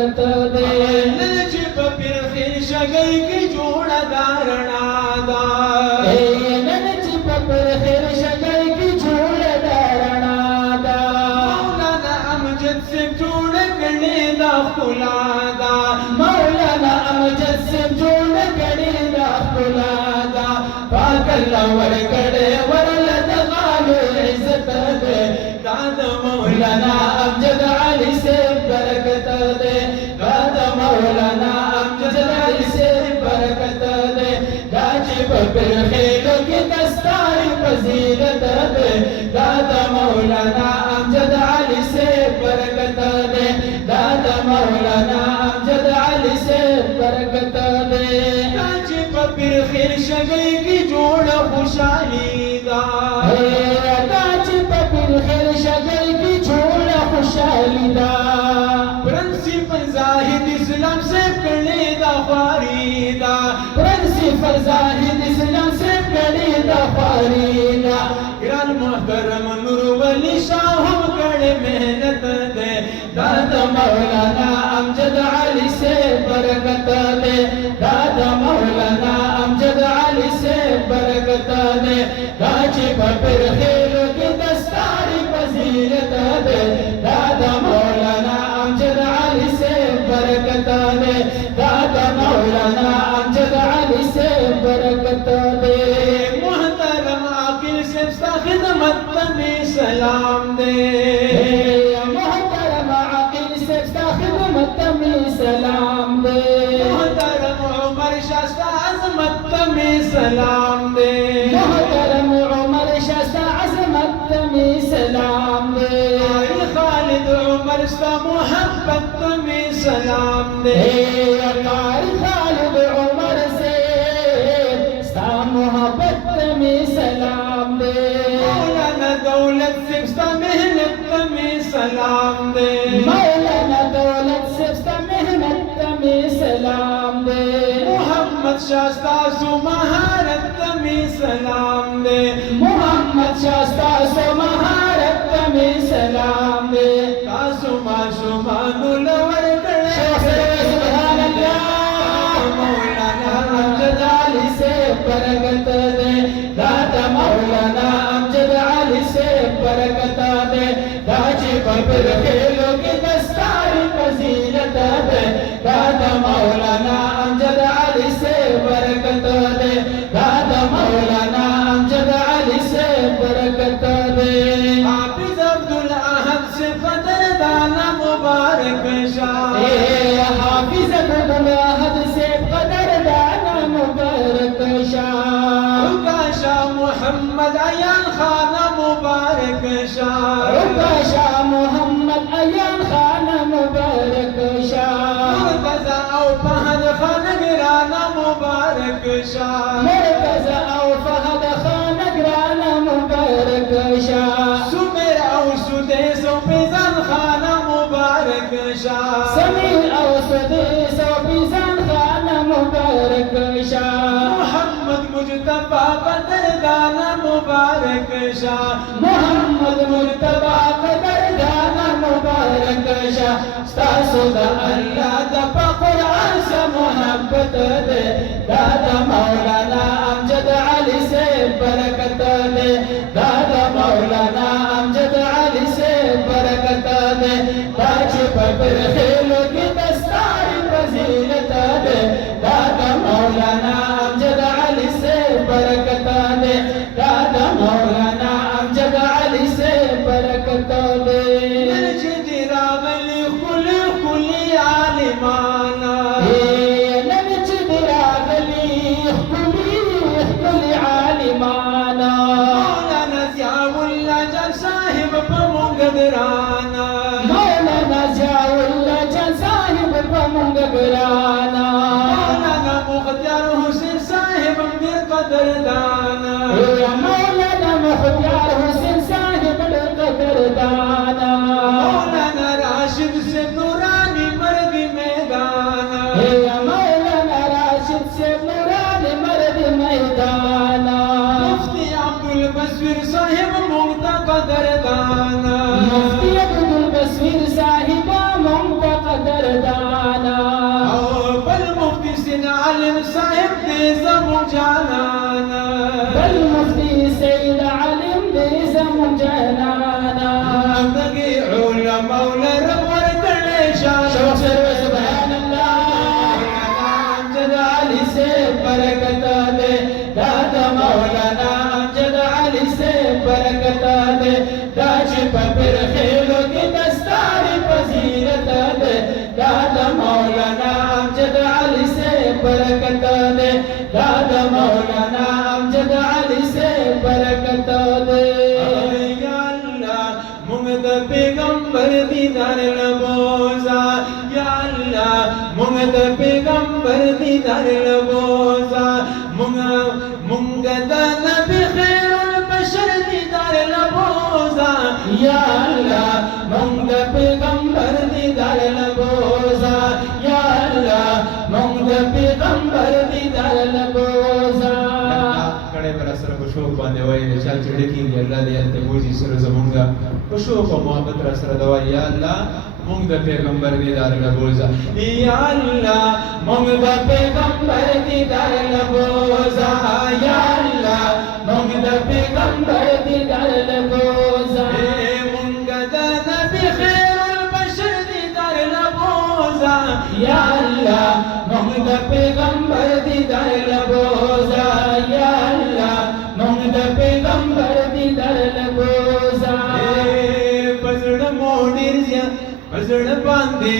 बरकत दे नलची पपीर खिर शगई की जोड़ा दारणा दा नलची पपीर खिर शगई की जोड़ा दारणा दा मौलाना अमजद से जोड़ गणे दा खुलादा मौलाना अमजद से जोड़ गणे दा खुलादा पाकल्ला वर गड़े वरलद गालो इज्जत दे दादा मौलाना अमजद अली से बरकत दे दादा मौलाना अमजद अली से बरकत दे दाजी बकर खेलों की दस्तारी फजीलत दे दादा मौलाना अमजद अली से बरकत दे दादा मौलाना अमजद अली से बरकत दे दाजी बकर खिर शगई की जोड़ खुशहाली दा दाजी बकर खिर शगई की जोड़ खुशहाली दा प्रिंसिपल जाहिद इस्लाम से कड़े दा फारीदा प्रिंसिपल जाहिद इस्लाम से कड़े दा फारीदा ग्रान मुहतरम नूर वली शाह हम कड़े मेहनत दे दादा मौलाना अमजद अली से बरकत दे दादा मौलाना अमजद अली से बरकत दे दाजी बकर खेलों की दस्तारी फजीलत दे दादा मौलाना अमजद अली से बरकत दे दादा मौलाना अमजद अली से बरकत दे मुहतरम आकिल से खिदमत में सलाम दे मुहतरम आकिल से खिदमत में सलाम दे मुहतरम उमर शास्ता अजमत में सलाम दे मुहतरम उमर शास्ता अजमत में सलाम दे खालिद उमर सा मोहब्बत में सलाम दे खालिद उमर से सा मोहब्बत में सलाम दे मौलाना दौलत से मेहनत में सलाम दे मौलाना दौलत से मेहनत में सलाम दे मोहम्मद शास्ता सु महारत में सलाम दे मोहम्मद शास्ता सो महारत में सलाम दे कासुमा सुमानुल वरगड़े सुभान अल्लाह मौलाना अमजद अली से बरकत दे दादा मौलाना अमजद अली से बरकत दे दाजी बकर खेलों की दस्तारी फजीलत दे दादा मौलाना अमजद अली से बरकत दे दादा मौलाना अमजद अली से बरकत दे हाफिज अब्दुल अहद से कदरदाना मुबारक शाह हाफिज अब्दुल अहद से कदरदाना मुबारक शाह शाह मोहम्मद अयान खाना मुबारक शाह शाह मोहम्मद अयान खाना मुबारक शाह मुर्तजा औ फहद खान गिराना मुबारक शाह मुर्तजा औ फहद खान गिराना मुबारक शाह सुमेर औ सुदेस औ फिजान खाना मुबारक शाह समीर औ सुदेस औ फिजान खाना मुबारक शाह मोहम्मद मुजतबा कदरदाना मुबारक शाह मोहम्मद मुर्तबा कदरदाना मुबारक शाह स्तासुदा अल्लाह दा कुरान से मोहब्बत दे दादा मौलाना अमजद अली से बरकत दे दादा मौलाना अमजद अली से बरकत दे दाजी बकर खेलों की दस्तारी फजीलत दे दादा मौलाना अमजद अली से बरकत दे दादा मौलाना अमजद अली से बरकत दे नरजदी रावली खुली खुली आलिमाना नरजदी रावली खुली खुली आलिमाना मौलाना ज़ियाउल्लाह जन साहिब पमुगदराना मौलाना ज़ियाउल्लाह जन साहिब पमुगदराना मौलाना मुख्तार हुसैन साहिब मिर कदरदाना मौलाना मुख्तार हुसैन साहिब कदरदाना मौलाना राशिद से नूरानी मर्द मैदाना मौलाना राशिद से नूरानी मर्द मैदाना मुफ्ती अब्दुल बशीर साहिब मुक्ता कदरदाना मुफ्ती अब्दुल बशीर साहिब मुक्ता कदरदाना आलिम साहिब दे ज़मून जानाना बल मुफ्ती सैयद आलिम दे ज़मून जानाना दगे उलमा रब वर्तने शान सुभान अल्लाह अमजद अली से बरकत दे दादा मौलाना अमजद अली से बरकत दे दाज पर खेलों की दस्तारी फजीलत दे दादा मौलाना अमजद अली से बरकत दे दादा मौलाना अमजद अली से बरकत दे या अल्लाह मुंगद पैगंबर दीदार लबोजा या अल्लाह मुंगद पैगंबर दीदार लबोजा मुंगद नबी खैरुल बशर दीदार लबोजा या अल्लाह मंग पैगंबर दीदार लबोजा या अल्लाह मंग पैगंबर दीदार लबोजा कड़े पर असर को शोक बांधे हुए चल चिड़की अल्लाह दे अंत बोझी सर जमूंगा को शोक और मोहब्बत रसर दवा या अल्लाह मुंग पैगंबर दीदार लबोजा या अल्लाह मंग पैगंबर दीदार लबोजा या अल्लाह मंग पैगंबर दीदार लबोजा मुंगद नबी खैरुल बशर दीदार लबोजा या अल्लाह मंग पैगंबर दीदार लबोजा या अल्लाह मंग पैगंबर दीदार लबोजा पजड़ मोड़िर पजड़ बांधे